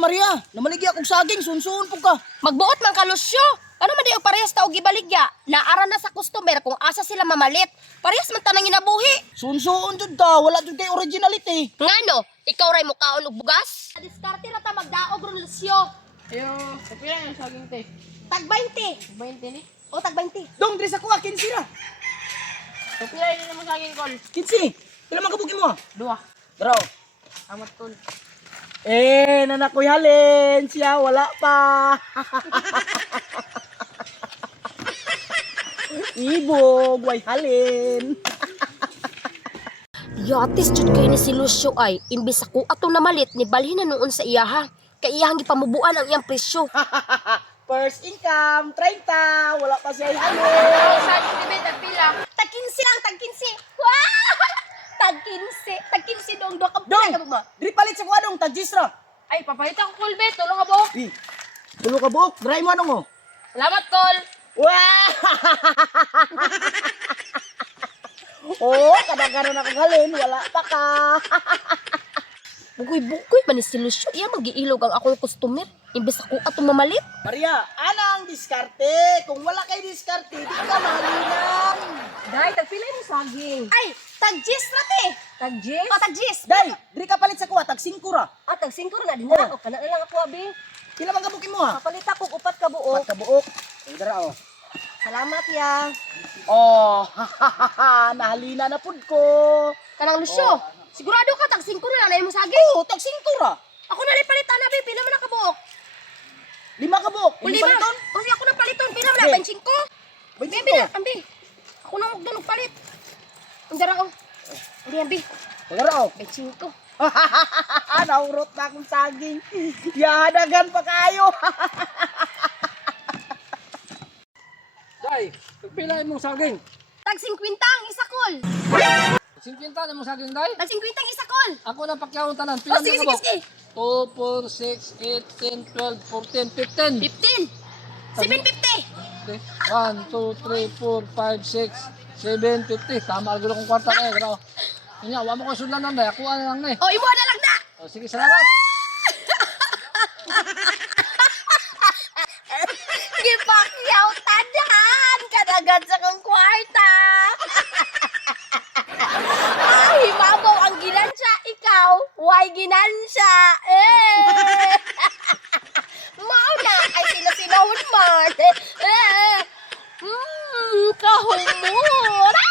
Maria, namaligi akong saging, sunsun po ka. Magbuot man ka, Lucio. Ano man di og parehas ta og gibaligya? Naara na sa customer kung asa sila mamalit. Parehas man tanang inabuhi. Sunsun jud ta, wala jud kay originality. Ngano, ikaw ray mo kaon og bugas? Diskarte ra ta magdaog ron, Lucio. Ayo, kapila yung saging te. Tag 20. 20 ni. O tag 20. Dong, diri sa kuha, 15 ra. Kapila yun naman saging kol. 15. Pila man kabuki mo? 2. Bro. Amat tol. Nanak ko'y halin. Siya, wala pa. Ibog, way halin. Yatis jud kay ni si Lucio ay imbis ako ato namalit ni balhin na noon sa iyaha. Kay iyang gipamubuan ang iyang presyo. First income, 30. Wala pa siya halin. Saging ni Bet, kapila. Tag 15 lang, tag 15. Wow! Tag 15. Tag 15 dong do ka Dong, pila mo. diri palit sa kuha dong, tagisra. Ay, papalitan ko kol Bet. Tulong ka bo. Tulo ka buok, dry mo anong mo. Salamat kol. Wow! Oh, kadagaran akong halin, wala pa ka. Bugoy-bugoy man ni si Lucio. Iya mag-iilog ang akong customer. Imbes ako atong mamalit. Maria, anang diskarte? Kung wala kay diskarte, di ka mahalinan. Dai, tagpila yung saging. Ay, tag 10 ra te. Tag Jis. O tag 10. Day, diri ka palit sa kuha, tag 5 ra. Tag 5 na din na. O, kana na lang ako, abi. Pila man kabuki mo ha? Papalita ko upat ka buo. Pat ka buok. Ay, dara oh. Salamat ya. Oh, nahalina na pud ko. Kanang Lucio. Sigurado ka tag 5 na na imong saging. Oh, tag 5 ra. Ako na palitan na bi, pila man nakabuok. 5 ka buok. Uli Hindi ba? paliton? O si ako na paliton, pila man Okay. na 25. Ambi na, ambi. Ako na magdunog palit. Ang dara ko. Ambi. Dara oh. 25. Naurot na akong saging. Yadagan pa kayo. Day, pila imong saging? Tag 50 ang isa kol. 50 na imong saging, day? Tag 50 ang isa kol. Ako na pakyawon tanan. O Pila sige, na sige, sige. 2, 4, 6, 8, 10, 12, 14, 15. 15. 750. Okay. 1, 2, 3, 4, 5, 6, 7, 50. Tama ang gulo kong kwarta na eh. Grabe. Kanya, wala mo ko sulan lang, day. Ako ano lang na eh. O imo na lang na. O, sige, salamat. Gipakyaw tadhan kadagad sa kong kwarta. Ay, mabaw ang ginansya ikaw. Why ginansya? Mao na ay sila-silawon man. Kahumura.